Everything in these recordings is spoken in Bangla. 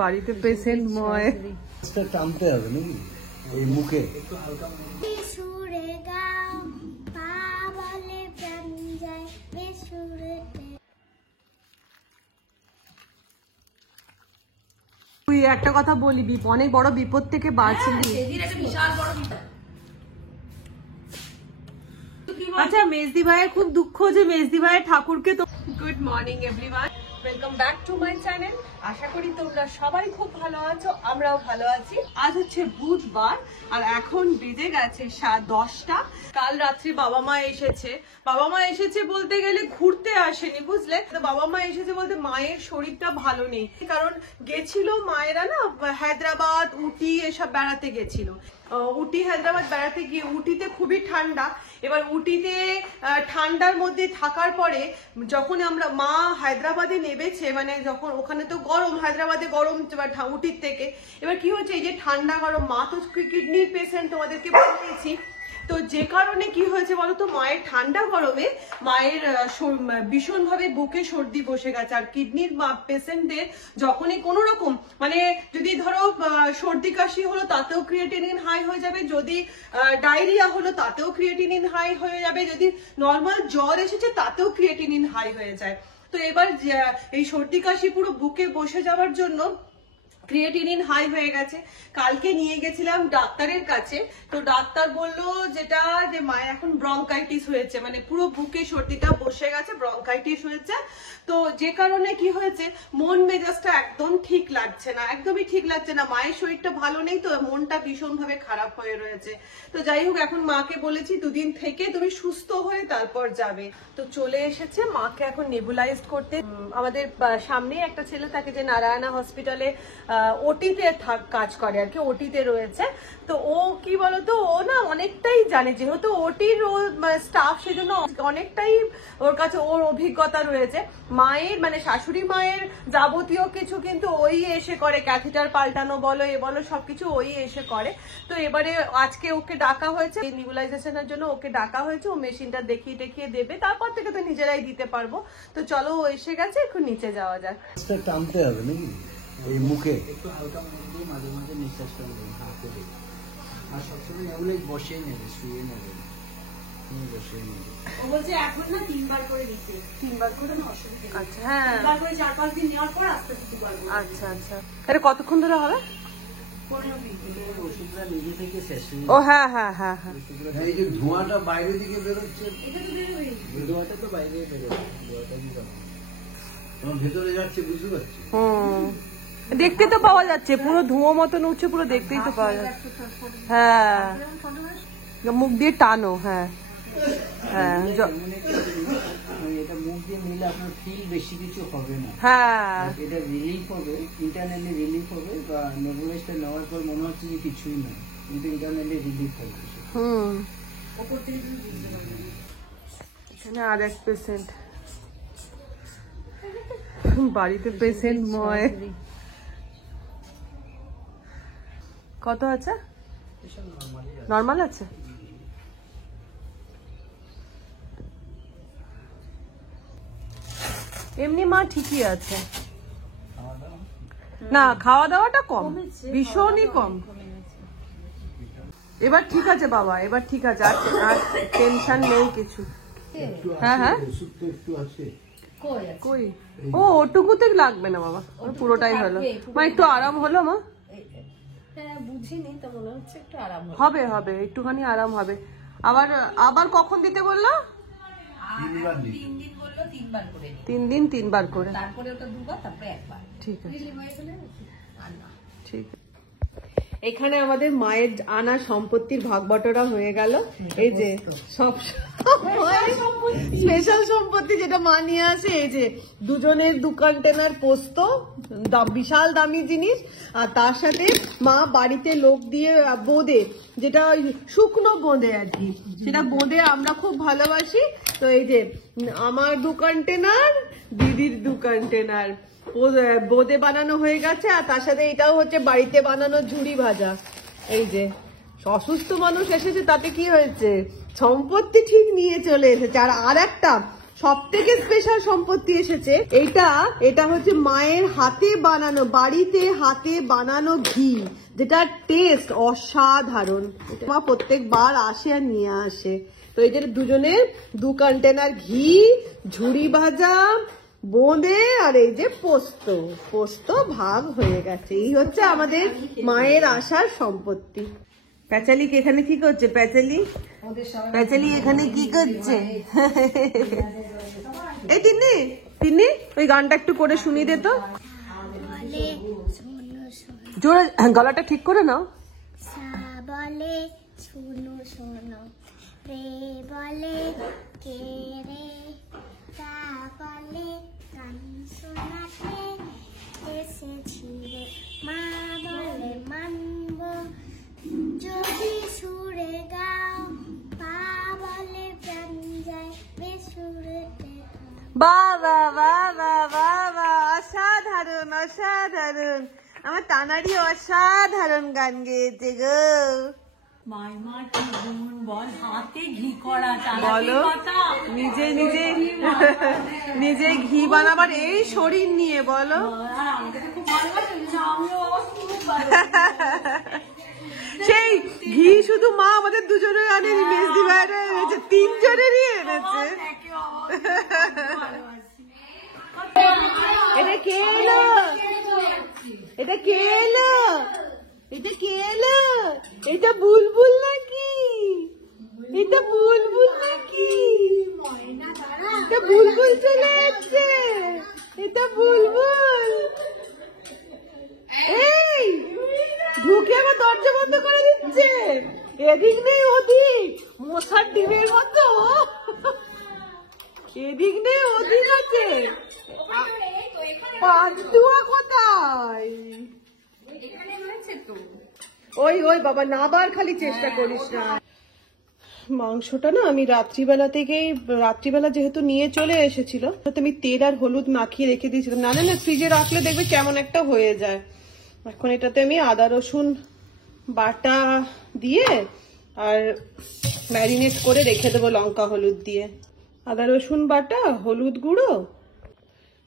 বাড়িতে পেশেন্ট ময় টানতে হবে নাকি এই মুখে তুই একটা কথা বলি, অনেক বড় বিপদ থেকে বাঁচলি। আচ্ছা, মেজদি ভাইয়ের খুব দুঃখ যে মেজদি ভাইয়ের ঠাকুরকে তো। Good morning everyone, welcome back to my channel. আশা করি তোমরা সবাই খুব ভালো আছো, আমরাও ভালো আছি। আজ হচ্ছে বুধবার আর এখন বেজে গেছে 10টা। কাল রাত্রি বাবা মা এসেছে বলতে গেলে ঘুরতে আসেনি, বুঝলে তো। বাবা মা এসেছে বলতে মায়ের শরীরটা ভালো নেই, কারণ গেছিল মায়েরা না হায়দ্রাবাদ উটি এসব বেড়াতে গেছিল। উটি হায়দ্রাবাদ বেড়াতে গিয়ে উটিতে খুবই ঠান্ডা। এবার উটিতে ঠান্ডার মধ্যে থাকার পরে যখন আমরা মা হায়দ্রাবাদে নেমেছে, মানে যখন ওখানে তো গরম, হায়দ্রাবাদে গরম উটির থেকে। এবার কি হচ্ছে, এই যে ঠান্ডা গরম, মা তো কিডনির পেশেন্ট, তোমাদেরকে বলেছি। তো যে কারণে কি হয়েছে বলতো, মায়ের ঠান্ডা গরমে মায়ের ভীষণভাবে বুকে সর্দি বসে গেছে। আর কিডনির পেশেন্টদের যখনই কোনো রকম মানে যদি ধরো সর্দি কাশি হলো তাতেও ক্রিয়েটিনিন হাই হয়ে যাবে, যদি ডায়রিয়া হলো তাতেও ক্রিয়েটিনিন হাই হয়ে যাবে, যদি নর্মাল জ্বর এসেছে তাতেও ক্রিয়েটিনিন হাই হয়ে যায়। তো এবার এই সর্দি কাশি পুরো বুকে বসে যাওয়ার জন্য ক্রিয়েটিনিন হাই হয়ে গেছে। কালকে নিয়ে গেছিলাম ডাক্তারের কাছে, তো ডাক্তার বললো যেটা যে মায়ের এখন ব্রঙ্কাইটিস হয়েছে, মানে পুরো বুকে সর্দিটা বসে গেছে, ব্রঙ্কাইটিস হয়েছে। তো যে কারণে কি হয়েছে, মন মেজাজটা একদম ঠিক লাগছে না, একদমই ঠিক লাগছে না। মায়ের শরীরটা ভালো নেই তো মনটা ভীষণভাবে খারাপ হয়ে রয়েছে। তো যাই হোক, এখন মাকে বলেছি দুদিন থেকে তুমি সুস্থ হয়ে তারপর যাবে। তো চলে এসেছে, মাকে এখন নেবুলাইজড করতে। আমাদের সামনেই একটা ছেলে থাকে যে নারায়ণা হসপিটালে ওটিতে কাজ করে আর কি, ওটিতে রয়েছে। তো ও কি বলতো, ও না অনেকটাই জানে, যেহেতু ওটির স্টাফ, সেজন্য অনেকটাই ওর কাছে ওর অভিজ্ঞতা রয়েছে। মায়ের মানে শাশুড়ি মায়ের যাবতীয় কিছু কিন্তু ওই এসে করে, ক্যাথিটার পাল্টানো বলো এ বলো সবকিছু ওই এসে করে। তো এবারে আজকে ওকে ডাকা হয়েছে নিবুলাইজেশনের জন্য, ওকে ডাকা হয়েছে। ও মেশিনটা দেখিয়ে দেখিয়ে দেবে, তারপর থেকে তো নিজেরাই দিতে পারবো। তো চলো, ও এসে গেছে, এখন নিচে যাওয়া যাক। টানতে হবে নাকি এই মুখে একটু হালকা মুখ দিয়ে মাঝে মাঝে নিঃশ্বাসটা নেবেন হাতে দিয়ে। আর সবসময় এগুলো বসেই নেবে, শুয়ে নেবে, বসেই নেবে। ও বলছে এখন না 3 বার করে দিতে, 3 বার করে না অসুবিধা। আচ্ছা, হ্যাঁ, 3 বার করে 4-5 দিন নেওয়ার পর আস্তে আস্তে পারবো। আচ্ছা আচ্ছা। তাহলে কতক্ষণ ধরে হবে? 15 মিনিট। ওষুধটা নিজে থেকে শেষ হয়ে ও হ্যাঁ হ্যাঁ হ্যাঁ হ্যাঁ। এই যে ধোঁয়াটা বাইরের দিকে বেরোচ্ছে, এটা তো বেরোবেই। ধোঁয়াটা তো বাইরে বেরোবে, ধোঁয়াটা কি করে তোমার ভেতরে যাচ্ছে, বুঝতে পারছি। দেখতে তো পাওয়া যাচ্ছে, পুরো ধুঁয়ো মতন উঠছে, পুরো দেখতেই তো পাওয়া যাচ্ছে। হ্যাঁ, মুখ দিয়ে টানো। হ্যাঁ হ্যাঁ, এটা মুখ দিয়ে নিলে আপনার ফিল বেশি কিছু হবে না। হ্যাঁ, এটা রিলিফ হবে, ইন্টারনালি রিলিফ হবে, বা নেবুলাইজটা নেওয়ার পর মনে হচ্ছে যে কিছুই না, কিন্তু ইন্টারনালি রিলিফ হবে। উপর থেকে তুমি বুঝতে পারবে। এখানে আর এক পেশেন্ট, বাড়িতে পেশেন্ট ময়। কত আছে? নর্মাল আছে। এমনি মা ঠিকই আছে, না খাওয়া দাওয়াটা কম, ভীষণই কম। এবার ঠিক আছে বাবা, এবার ঠিক আছে, আর টেনশন নেই কিছু। হ্যাঁ হ্যাঁ, ওষুধ তো একটু আছে। কই ও ওটুকুতে লাগবে না বাবা, পুরোটাই হলো। মা একটু আরাম হলো মা? হ্যাঁ, বুঝিনি তো, মনে হচ্ছে একটু আরাম হবে হবে, একটুখানি আরাম হবে। আবার আবার কখন দিতে বললো? 3 দিন বললো, 3 বার করে। 3 দিন 3 বার করে, তারপরে ওটা 2 বার, তারপরে 1 বার। ঠিক আছে, আর না। ঠিক আছে। এখানে আমাদের মায়ের আনা সম্পত্তির ভাগ বটরা হয়ে গেল। এই যে সব স্পেশাল সম্পত্তি যেটা মা নিয়ে আসে, এই যে দুজনের 2 কন্টেনার পোস্ত, বিশাল দামি জিনিস। আর তার সাথে মা বাড়িতে লোক দিয়ে বোঁদে, যেটা শুকনো বোঁদে আর কি, সেটা বোঁদে আমরা খুব ভালোবাসি। তো এই যে আমার 2 কন্টেনার, দিদির 2 কন্টেনার বোঁদে বানানো হয়ে গেছে। আর তার সাথে এটাও হচ্ছে বাড়িতে বানানো ঝুড়ি ভাজা। এই যে অসুস্থ মানুষ এসেছে, তাতে কি হয়েছে, সম্পত্তি ঠিক নিয়ে চলে এসেছে। আর একটা সব থেকে স্পেশাল সম্পত্তি এসেছে। এটা হচ্ছে মায়ের হাতে বানানো, বাড়িতে হাতে বানানো ঘি, যেটা টেস্ট অসাধারণ। মা প্রত্যেকবার আসে আর নিয়ে আসে। তো এই যে দুজনের 2 কন্টেনার ঘি, ঝুড়ি ভাজা, বোঁদে আর এই যে পোস্ত ভাগ হয়ে গেছে। এই হচ্ছে আমাদের মায়ের আসার সম্পত্তি। প্যাচালি এখানে কি করছে? প্যাচালি এখানে কি করছে? এই তিন্নি ওই গানটা একটু করে শুনিয়ে দে তো। জোরে গলাটা ঠিক করে নাও। বলে শুনো শোনো, রে বলে কে রে, তা বলে গান শোনাতে এসেছি রে, মা বলে মানব যদি সুরে গাও, পা বলে প্রাণ যায় বেসুরেতে। বাবা বাবা বাবা, অসাধারণ অসাধারণ। আমার তানারি অসাধারণ গান গেয়েছে গো। মাইমা কি গুণ বল, হাতে ঘি করা বলো, নিজে ঘি বানাবার এই শরীর নিয়ে বলো। সেই ঘি শুধু মা আমাদের দুজনের আনেনি, মেজদি ভাইরা এনেছে, 3 জনেরই এনেছে। এটা কে এলো? এটা কে এলো? এটা কে এলো? এটা বুলবুল নাকি? এটা বুলবুল নাকি? এটা বুলবুল চলে যাচ্ছে। এটা বুলবুল। এই ঢুকে আমার দরজা বন্ধ করে দিচ্ছে। এদিক নেই ওদিক, মশার ডিমের মতো। এদিক নেই ওদিক আছে। পান্তুয়া কোথায়? ওই বাবা, নাবার খালি চেষ্টা করিস না। মাংসটা না আমি রাত্রিবেলা যেহেতু নিয়ে চলে এসেছিল, তো আমি তেল আর হলুদ মাখিয়ে রেখে দিয়েছিলাম। না ফ্রিজে রাখলে দেখবে কেমন একটা হয়ে যায়। এখন এটাতে আমি আদা রসুন বাটা দিয়ে আর ম্যারিনেট করে রেখে দেবো লঙ্কা হলুদ দিয়ে। আদা রসুন বাটা, হলুদ গুঁড়ো।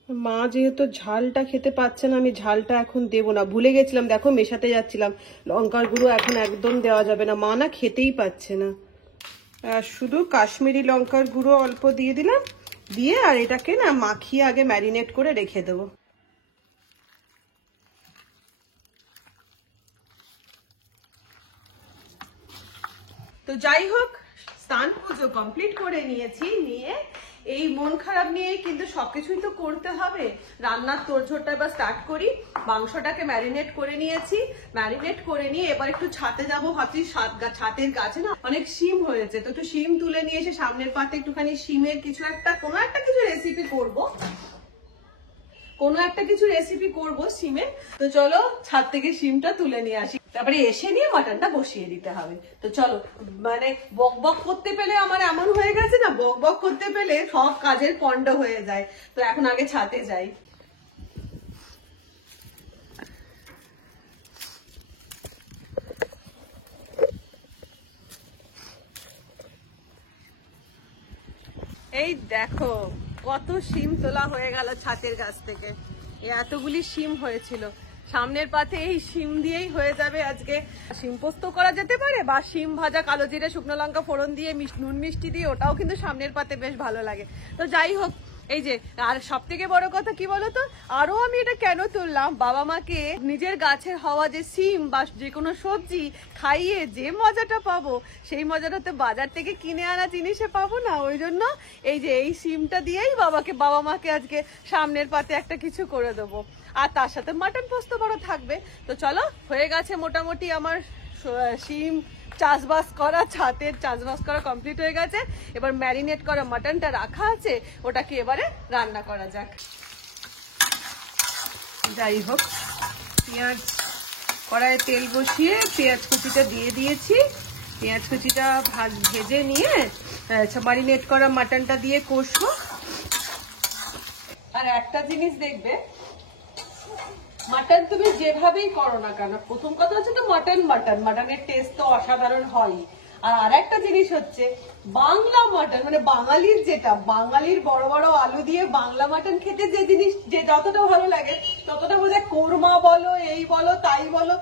মা যেহেতু ঝালটা খেতে পাচ্ছে না, আমি ঝালটা এখন দেবো না, ভুলে গেছিলাম, দেখো মেশাতে যাচ্ছিলাম। লঙ্কার গুঁড়ো এখন একদম দেওয়া যাবে না, মা না খেতেই পাচ্ছে না। আর শুধু কাশ্মীরি লঙ্কার গুঁড়ো অল্প দিয়ে দিলাম, দিয়ে আর এটাকে না মাখিয়ে আগে ম্যারিনেট করে রেখে দেবো। তো যাই হোক, স্নান পুজো কমপ্লিট করে নিয়েছি। নিয়ে এই মন খারাপ নিয়ে কিন্তু সবকিছুই তো করতে হবে। রান্নার তোড়জোড়টা এবার স্টার্ট করি। মাংসটাকে ম্যারিনেট করে নিয়েছি, ম্যারিনেট করে নিয়ে এবার একটু ছাদে যাবো ভাবছি। ছাদের গাছে না অনেক শিম হয়েছে, তো একটু শিম তুলে নিয়ে এসে সামনের পাতে একটুখানি শিমের কোনো একটা কিছু রেসিপি করবো শিমের। তো চলো ছাদ থেকে শিমটা তুলে নিয়ে আসি, তারপরে এসে নিয়ে মাটনটা বসিয়ে দিতে হবে। তো চলো, মানে বক বক করতে পেলে আমার এমন হয়ে গেছে না, বক বক করতে পেলে সব কাজের পণ্ড হয়ে যায়। তো এখন আগে ছাদে যাই। এই দেখো কত শিম তোলা হয়ে গেল ছাতের গাছ থেকে। এতগুলি শিম হয়েছিল। সামনের পাতে এই শিম দিয়েই হয়ে যাবে আজকে। শিম পোস্ত করা যেতে পারে, বা শিম ভাজা কালো জিরে শুকনো লঙ্কা ফোড়ন দিয়ে নুন মিষ্টি দিয়ে, ওটাও কিন্তু সামনের পাতে বেশ ভালো লাগে। তো যাই হোক, এই যে আর সব থেকে বড় কথা কি বলতো, আরো আমি এটা কেন তুললাম, বাবা মাকে নিজের গাছের হওয়া যে শিম বা যে কোনো সবজি খাইয়ে যে মজাটা পাবো, সেই মজাটা তো বাজার থেকে কিনে আনা জিনিসে পাবো না। ওই জন্য এই যে এই শিমটা দিয়েই বাবা মাকে আজকে সামনের পাতে একটা কিছু করে দেবো। আর তার সাথে মাটন পোস্ত বড় থাকবে। তো চলো, হয়ে গেছে মোটামুটি আমার শিম চাষবাস করা, ছাতের চাষবাস করা কমপ্লিট হয়ে গেছে। এবার ম্যারিনেট করা মাটনটা রাখা আছে, ওটাকে এবারে রান্না করা যাক। যাই হোক, পেঁয়াজ কড়াইয়ে তেল বসিয়ে পেঁয়াজ কুচিটা দিয়ে দিয়েছি। পেঁয়াজ কুচিটা ভেজে নিয়ে ম্যারিনেট করা মাটনটা দিয়ে কষবো। আর একটা জিনিস দেখবে, মাটন তুমি যেভাবেই করো না কেন, প্রথম কথা হচ্ছে তো মাটনের টেস্ট তো অসাধারণ হয়। আর একটা জিনিস হচ্ছে বাংলা মাটন, মানে বাঙালির যেটা, বাঙালির বড় বড় আলু দিয়ে বাংলা মাটন খেতে যে জিনিস যে যতটা ভালো লাগে ততটা বোধহয় কোরমা বলো এই বলো তাই বলো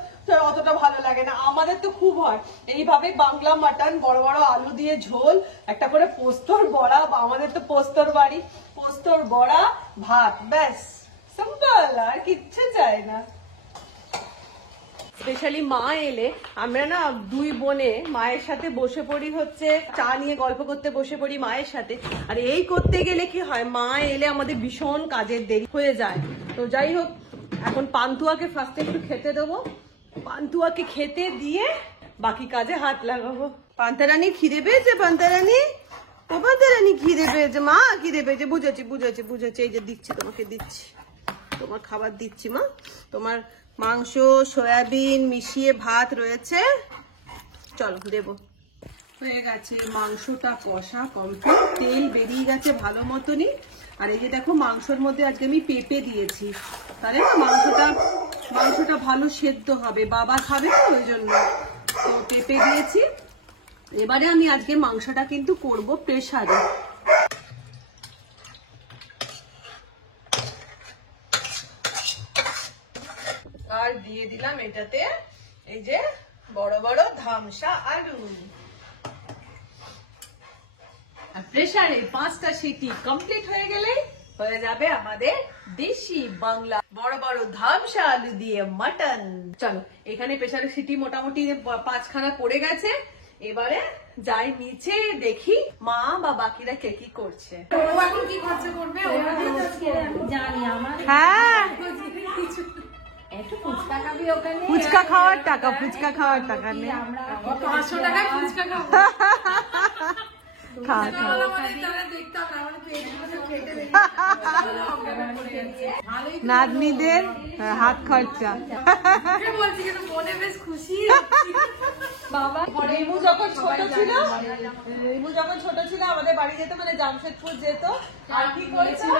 অতটা ভালো লাগে না। আমাদের তো খুব হয় এইভাবে বাংলা মাটন, বড় বড় আলু দিয়ে ঝোল, একটা করে পোস্তর বড়া, আমাদের তো পোস্তর বাড়ি, পোস্তর বড়া, ভাত, ব্যাস সিম্পল, আর কিচ্ছু চাই না। স্পেশালি মা এলে আমরা না দুই বোনে মায়ের সাথে বসে পড়ি, হচ্ছে চা নিয়ে গল্প করতে বসে পড়ি মায়ের সাথে। আর এই করতে গেলে কি হয়, মা এলে আমাদের ভীষণ কাজের দেরি হয়ে যায়। তো যাই হোক, এখন পান্তুয়াকে ফার্স্টে একটু খেতে দেবো, পান্তুয়াকে খেতে দিয়ে বাকি কাজে হাত লাগাবো। পান্তারানি খিদে পেয়েছে, পান্তারানি, ও পান্তারানি খিদে পেয়েছে, মা খিদে পেয়েছে, বুঝেছি বুঝেছি বুঝেছি, এই যে দিচ্ছি তোমাকে, দিচ্ছি তোমার খাবার দিচ্ছি মা। তোমার মাংস সয়াবিন মিশিয়ে ভাত রয়েছে, চলো দেবো। হয়ে গেছে মাংসটা কষা কমপ্লিট, তেল বেরিয়ে গেছে ভালো মতনই। আর এই যে দেখো মাংসর মধ্যে আজকে আমি পেঁপে দিয়েছি, তাহলে না মাংসটা ভালো সেদ্ধ হবে, বাবা খাবে তো ওই জন্য তো পেঁপে দিয়েছি। এবারে আমি আজকে মাংসটা কিন্তু করব প্রেসারে। আর দিয়ে দিলাম এটাতে এই যে বড় বড় ধামসা আলু। আর প্রেসারে 5টা সিটি কমপ্লিট হয়ে গেলে হয়ে যাবে আমাদের দেশি বাংলা বড় বড় ধামসা আলু দিয়ে মাটন। চলো, এখানে প্রেসারের সিটি মোটামুটি 5খানা পড়ে গেছে। এবারে যাই নিচে দেখি মা বা বাকিরা কে কি করছে। হ্যাঁ, ফুচকা খাওয়ার টাকা, ফুচকা খাওয়ার টাকা নেই, 500 টাকায় ফুচকা খাবো। নাতনিদের হাত খরচা। রিমু যখন ছোট ছিল আমাদের বাড়ি যেত, মানে জামশেদপুর যেত, আর কি করেছিল,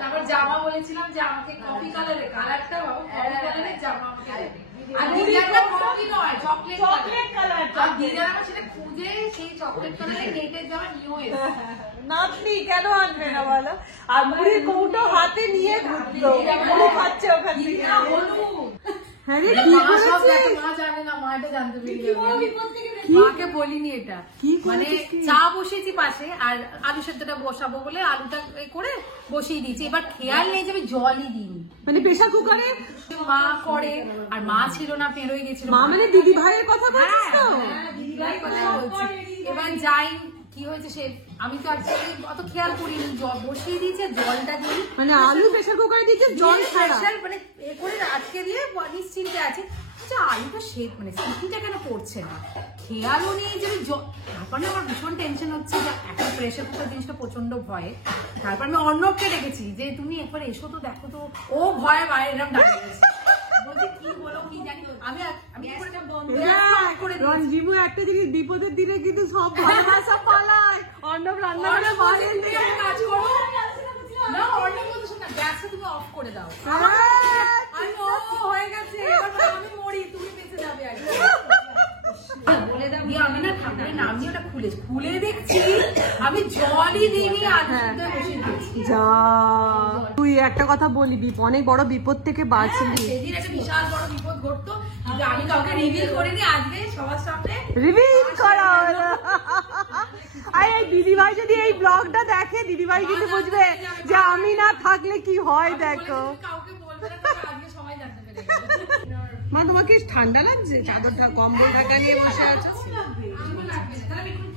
তারপর জামা বলেছিলাম যে আমাকে কফি কালারের কালারটা বাবা, কফি কালারের জামা আমাকে দেবে। আর দিদারটা কফি নয়, চকলেট কালার। আর দিদার আমার সেটা খুঁজে সেই চকলেট কালারের নেটের জামা নিয়েও এসেছে। নাতনি কেন আনবে না বলো? আর মুড়ির কৌটো হাতে নিয়ে ঘুরতো, মুড়ি খাচ্ছে ওখান থেকে। হ্যাঁ রে, কি করেছিস? মা জানে না, মা এটা জানতে পেরেছে। মাকে বলিনি এটা, মানে চা বসিয়েছি পাশে, আর আলু সেদ্ধটা বসাবো বলে আলুটা করে বসিয়ে দিয়েছি। এবার খেয়াল নেই যে আমি জলই দিইনি, মানে প্রেসার কুকারে মা করে, আর মা ছিল না, পেরোয় গেছিল। মা মানে দিদি ভাইয়ের কথা বলছিস তো? দিদিভাই কথা বলছি। এবার যাই, কি হয়েছে সে, আমি তো আজকে অত খেয়াল করিনি, জল বসিয়ে দিয়েছে, জলটা দিই, মানে আলু প্রেসার কুকারে দিয়েছে জল ছাড়া, মানে এ করে আজকে দিয়ে নিশ্চিন্তে আছে। আচ্ছা, আলুটা মানে সিটিটা কেন পড়ছে না, খেয়ালও নেই যে তারপরে আমার ভীষণ টেনশন হচ্ছে যে এখন প্রেসার কুকার জিনিসটা প্রচন্ড ভয়ে। তারপর আমি অর্ণবকে রেখেছি যে তুমি একবার এসো তো, দেখো তো। ও ভয়ে বাইরে এরকম দাঁড়িয়ে গেছে, বলছে কি বলো কি জানি। আমি রঞ্জিবু একটা জিনিস, বিপদের দিনে কিন্তু সব ভালোবাসা পালায়। অর্ণব রান্না করে বাইরে থেকে কাজ করো না, অর্ণব বলতে শোনা, গ্যাসটা তুমি অফ করে দাও। আমি ও হয়ে গেছে, এবার আমি মরি, তুমি বেঁচে যাবে আগে বলে দাও। আমি না ঠাকুরে নামিয়ে ওটা খুলে দেখছি আমি জলই দিইনি, আর বসে দিয়েছি। যা, তুই একটা কথা বলি, অনেক বড় বিপদ থেকে বাঁচলি। সেদিন একটা বিশাল বড় বিপদ ঘটতো, কিন্তু আমি কাউকে রিভিল করিনি, আজকে সবার সামনে রিভিল করা হলো। আর এই দিদিভাই যদি এই ব্লগটা দেখে, দিদিভাই কিন্তু বুঝবে যে আমি না থাকলে কি হয়। দেখো কাউকে বলবে না, আজকে সবাই জানতে পেরে গেল। মা, তোমাকে ঠান্ডা লাগছে? চাদরটা কম্বল ঢাকা নিয়ে বসে আছো।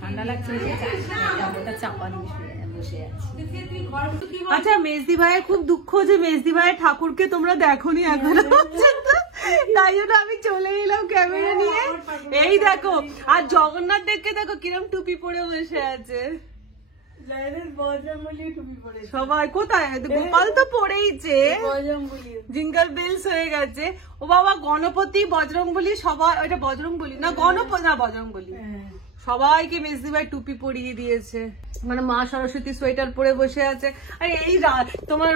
ঠান্ডা লাগছে, চাপা দিয়ে বসে আছি। আচ্ছা, মেজদি ভাইয়ের খুব দুঃখ যে মেজদি ভাইয়ের ঠাকুরকে তোমরা দেখোনি এখনো পর্যন্ত, তাই জন্য আমি চলে এলাম ক্যামেরা নিয়ে। এই দেখো, আর জগন্নাথ দেখে দেখো কিরম টুপি পরে বসে আছে। সবাই কোথায়? গোপাল তো পড়েইছে, জিঙ্গল বেলস হয়ে গেছে। ও বাবা, গণপতি বজরংবলী সবাই, ওইটা বজরংবলী না, গণপতি না, বজরংবলী। সবাইকে মেজদি ভাই টুপি পরিয়ে দিয়েছে, মানে মা সরস্বতী সোয়েটার পরে বসে আছে। আর এই তোমার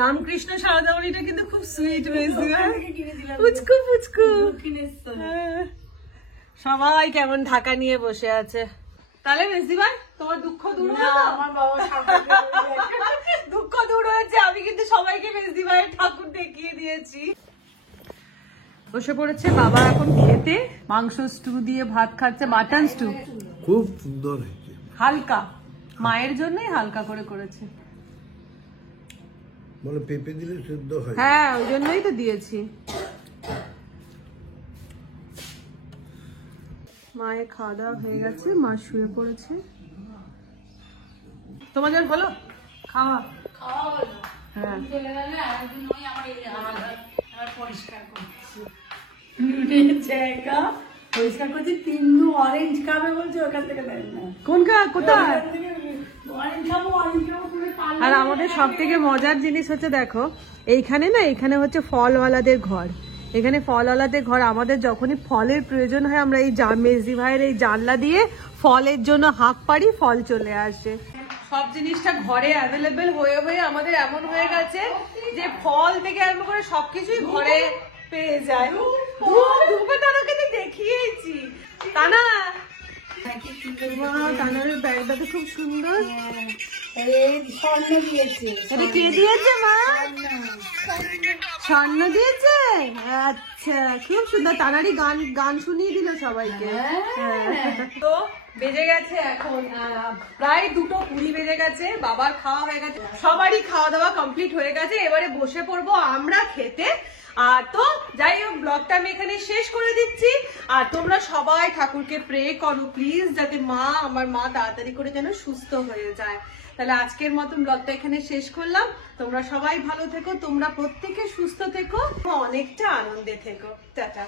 রামকৃষ্ণ সারদামণিটা কিন্তু খুব সুইট মেজদি ভাই, পুচকু পুচকু। সবাই কেমন ঢাকা নিয়ে বসে আছে। তাহলে মেজদি ভাই তোমার দুঃখ দূর হলো? আমার বাবা দুঃখ দূর হয়েছে। আমি কিন্তু সবাইকে মেজদি ভাইয়ের ঠাকুর দেখিয়ে দিয়েছি। বসে পড়েছে বাবা এখন খেতে। মাংস স্টু দিয়ে ভাত খাচ্ছে, মাটন স্টু, খুব সুন্দর হয়েছে। হালকা, মায়ের জন্যই হালকা করে করেছে। বলে পেঁপে দিলে সেদ্ধ হয়। হ্যাঁ, ওই জন্যই তো দিয়েছি। মায়ের খাওয়া দাওয়া হয়ে গেছে, মা শুয়ে পড়েছে। তোমাদের হলো খাওয়া? হ্যাঁ, চলে গেলে আরেকদিন ওই আমার এই আবার পরিষ্কার করছি জায়গা পরিষ্কার করছি। তিন্নু অরেঞ্জ খাবে বলছে, ওখান থেকে দেয় না। কোথায়? অরেঞ্জ খাবো পুরো পাল্লা। আর আমাদের সব থেকে মজার জিনিস হচ্ছে, দেখো এইখানে না, এখানে হচ্ছে ফলওয়ালাদের ঘর। এখানে ফলওয়ালাদের ঘর। আমাদের যখনই ফলের প্রয়োজন হয় আমরা এই মেজদি ভাইয়ের এই জানলা দিয়ে ফলের জন্য হাঁক পাড়ি, ফল চলে আসে। সব জিনিসটা ঘরে অ্যাভেলেবেল হয়ে হয়ে আমাদের এমন হয়ে গেছে যে ফল থেকে আরম্ভ করে সবকিছুই ঘরে পেয়ে যায়। ধূপে তারাকে তো দেখিয়েছি। তানা, তানার ব্যাগটা তো খুব সুন্দর। এই স্বর্ণ দিয়েছে। এটা কে দিয়েছে মা? স্বর্ণ দিয়েছে? আচ্ছা, খুব সুন্দর। তানারই গান শুনিয়ে দিল সবাইকে। তো বেজে গেছে এখন প্রায় 2:20 বেজে গেছে। বাবার খাওয়া হয়ে গেছে, সবারই খাওয়া দাওয়া কমপ্লিট হয়ে গেছে। এবারে বসে পড়বো আমরা খেতে। আর তো যাই হোক, ব্লগটা আমি এখানে শেষ করে দিচ্ছি। আর তোমরা সবাই ঠাকুরকে প্রে করো প্লিজ, যাতে আমার মা তাড়াতাড়ি করে যেন সুস্থ হয়ে যায়। তাহলে আজকের মতন ব্লগটা এখানে শেষ করলাম। তোমরা সবাই ভালো থেকো, তোমরা প্রত্যেকে সুস্থ থেকো, অনেকটা আনন্দে থেকো। টাটা।